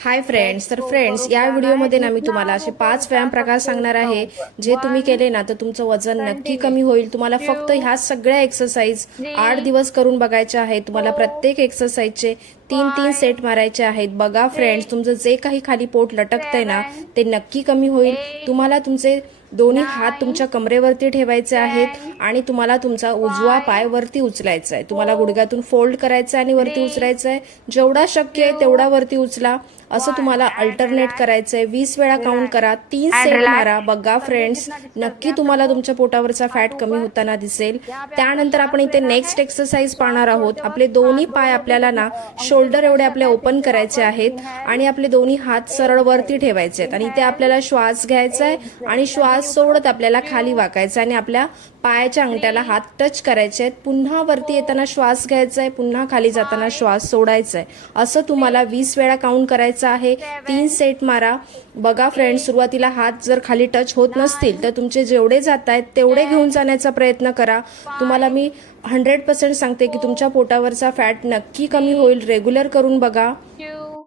Hi friends तर friends या व्हिडिओमध्ये ना मी तुम्हाला असे पाच व्यायाम प्रकार सांगणार आहे. जे तुम्ही केले ना तर तुमचं वजन नक्की कमी होईल. तुम्हाला फक्त ह्या सगळ्या एक्सरसाइज आठ दिवस करून बघायच्या आहेत. तुम्हाला प्रत्येक एक्सरसाइजचे तीन तीन सेट मारायचे आहेत. बघा फ्रेंड्स तुमचं जे काही खाली पोट लटकतंय ना ते नक्की कमी होईल. तुम्हाला तुमचे दोन्ही हात तुमच्या कमरेवरती ठेवायचे आहेत आणि तुम्हाला तुमचा उजवा पाय वरती उचलायचा आहे तुम्हाला गुडघ्यातून फोल्ड करायचं आहे आणि वरती उचलायचं आहे जेवढा शक्य आहे तेवढा वरती उचला. असं तुम्हाला अल्टरनेट करायचं आहे वीस वेळा काउंट करा. तीन सेट मारा. बघा फ्रेंड्स नक्की तुम्हाला तुमच्या पोटावरचा फॅट कमी होताना दिसेल. त्यानंतर आपण इथे नेक्स्ट एक्सरसाइज पाहणार आहोत. आपले दोन्ही पाय आपल्याला ना शोल्डर एवढे आपले ओपन करायचे आहेत आणि आपले दोन्ही हात सरळ वरती ठेवायचे आहेत. आणि इथे आपल्याला श्वास घ्यायचा आहे आणि श्वास सोडत आपल्याला खाली वाकायचा आणि आपल्या पायाच्या अंगठ्याला हात टच करायचे आहेत. पुन्हा वरती येताना श्वास घ्यायचा आहे पुन्हा खाली जाताना श्वास सोडायचा आहे. असं तुम्हाला वीस वेळा काउंट करायचं आहे. तीन सेट मारा. बघा फ्रेंड सुरुवातीला हात जर खाली टच होत नसतील तर तुमचे जेवढे जात आहेत तेवढे घेऊन जाण्याचा प्रयत्न करा. तुम्हाला मी हंड्रेड पर्सेंट सांगते की तुमच्या पोटावरचा फॅट नक्की कमी होईल रेग्युलर करून बघा. Two,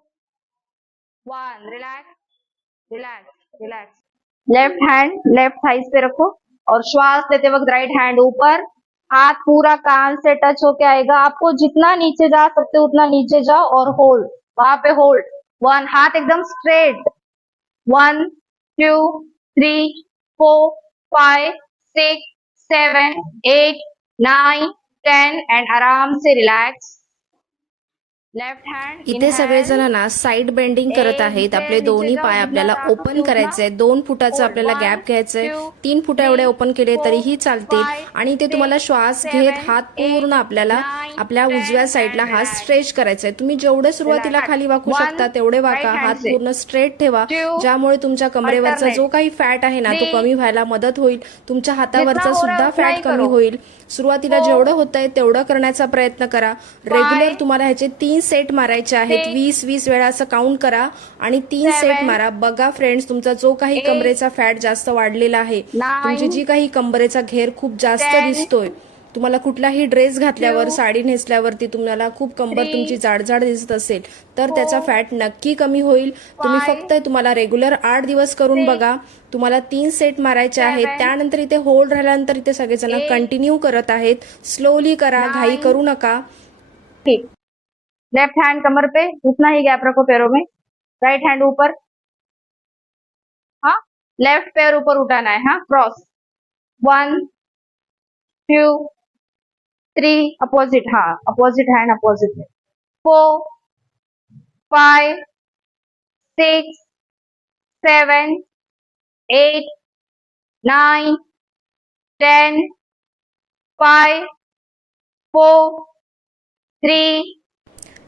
one. Relax, relax, relax. Left hand left thighs पे रखो और श्वास लेते वक्त राइट हैंड ऊपर. हाथ पूरा कान से टच होके आएगा. आपको जितना नीचे जा सकते हो उतना नीचे जाओ और होल्ड वहाँ पे होल्ड वन हाथ एकदम straight one two three four five six seven eight nine ten and आराम से रिलैक्स इथे सगळेजण ना साईड बेंडिंग करत आहेत. आपले दोन्ही पाय आपल्याला ओपन करायचे आहेत दोन फुटाचा आपल्याला गॅप घ्यायचंय. तीन फुटा एवढे ओपन केले तरीही चालतील आणि इथे तुम्हाला श्वास घेत हात पूर्ण आपल्याला आपल्या उजव्या साईडला हात स्ट्रेच करायचा आहे तुम्ही जेवढे सुरुवातीला खाली वाकू शकता तेवढे वाका. हात पूर्ण स्ट्रेट ठेवा. ज्यामुळे तुमच्या कमरेवरचा जो काही फॅट आहे ना तो कमी व्हायला मदत होईल. तुमच्या हातावरचा सुद्धा फॅट कमी होईल. सुरुवातीला जेवढं होतंय तेवढं करण्याचा प्रयत्न करा. रेग्युलर तुम्हाला ह्याचे तीन सेट मारायचे आहेत. वीस वीस वेळा असं काउंट करा आणि तीन सेट मारा. बघा फ्रेंड्स तुमचा जो काही कमरेचा फॅट जास्त वाढलेला आहे तुमची जी काही कमरेचा घेर खूप जास्त दिसतोय तुम्हाला कुठलाही ड्रेस घातल्यावर साडी नेसल्यावरती तुम्हाला खूप कंबर तुमची जाडजाड दिसत असेल तर त्याचा फॅट नक्की कमी होईल. तुम्ही फक्त तुम्हाला रेग्युलर आठ दिवस करून बघा. तुम्हाला तीन सेट मारायचे आहेत. त्यानंतर इथे होल्ड राहिल्यानंतर इथे सगळेजण कंटिन्यू करत आहेत. स्लोली करा घाई करू नका. ठीक लेफ्ट हैंड कमर पे. उतना ही गैप रखो पैरों में. राइट हैंड ऊपर. हाँ? लेफ्ट पैर ऊपर उठाना है हाँ? Cross one two three opposite हा opposite hand opposite four five six seven eight nine ten five four three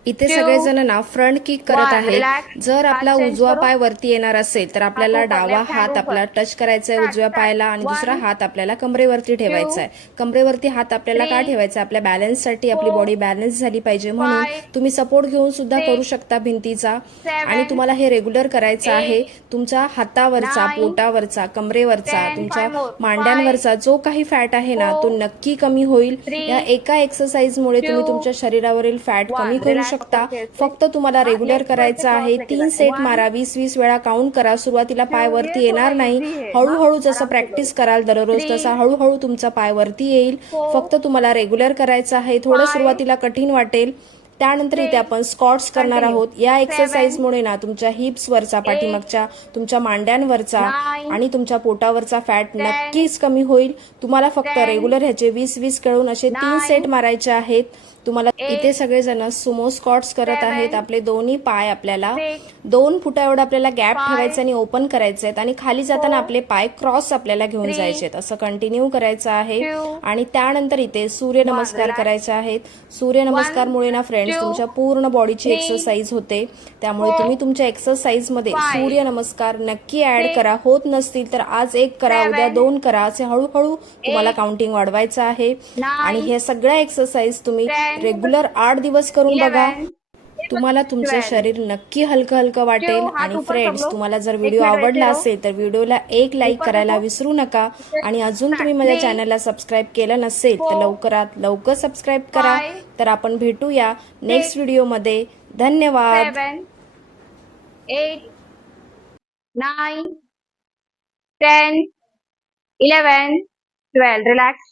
इथे सगळेजण ना फ्रंट किक करत आहेत. जर आपला उजवा. पाय वरती येणार असेल तर आपल्याला डावा हात. आपला टच करायचा आहे उजव्या पायाला आणि दुसरा हात आपल्याला कमरेवरती ठेवायचा आहे कमरेवरती हात आपल्याला का ठेवायचा आहे? आपल्या बॅलन्ससाठी आपली बॉडी बॅलन्स झाली पाहिजे म्हणून तुम्ही सपोर्ट घेऊन सुद्धा करू शकता भिंतीचा आणि तुम्हाला हे रेग्युलर करायचं आहे तुमच्या हातावरचा पोटावरचा कमरेवरचा तुमच्या मांड्यांवरचा जो काही फॅट आहे ना तो नक्की कमी होईल या एका एक्सरसाइजमुळे तुम्ही तुमच्या शरीरावरील फॅट कमी करू शकता. फक्त तुम्हाला रेग्युलर करायचं आहे. तीन सेट मारा. वीस वीस वेळा काउंट करा. सुरुवातीला पाय वरती येणार नाही. हळूहळू जसं प्रॅक्टिस कराल दररोज तसा हळूहळू तुमचा पाय वरती येईल. फक्त तुम्हाला रेग्युलर करायचं आहे. थोडं सुरुवातीला कठीण वाटेल. त्यानंतर इथे आपण स्कॉट्स करणार आहोत. या एक्सरसाइजमुळे ना तुमच्या हिप्सवरचा पाठीमागच्या तुमच्या मांड्यांवरचा आणि तुमच्या पोटावरचा फॅट नक्कीच कमी होईल. तुम्हाला फक्त रेग्युलर ह्याचे वीस वीस कळून असे तीन सेट मारायचे आहेत. तुम्हाला इथे सगळेजण सुमो स्कॉट्स करत आहेत आपले दोन्ही पाय आपल्याला. दोन फुटा एवढा आपल्याला गॅप ठेवायचा आणि ओपन करायचे आहेत आणि खाली जाताना आपले पाय क्रॉस आपल्याला घेऊन जायचे आहेत. असं कंटिन्यू करायचं आहे. आणि त्यानंतर इथे सूर्य नमस्कार करायचे आहेत. सूर्य नमस्कारमुळे ना फ्रेंड्स तुमच्या पूर्ण बॉडीची एक्सरसाइज होते. त्यामुळे तुम्ही तुमच्या एक्सरसाइजमध्ये सूर्य नमस्कार नक्की ऍड करा. होत नसतील तर आज एक करा उद्या दोन करा. असे हळूहळू तुम्हाला काउंटिंग वाढवायचं आहे. आणि हे सगळ्या एक्सरसाइज तुम्ही रेग्युलर आठ दिवस करून बघा. तुम्हाला तुमचं शरीर नक्की हलकं हलकं वाटेल आणि फ्रेंड्स तुम्हाला जर व्हिडिओ आवडला असेल तर व्हिडिओला एक लाईक करायला विसरू नका. आणि अजून तुम्ही माझ्या चॅनलला सबस्क्राईब केलं नसेल तर लवकरात लवकर सबस्क्राईब करा. तर आपण भेटूया नेक्स्ट व्हिडिओमध्ये धन्यवाद. eight, nine, ten, eleven, twelve. Relax.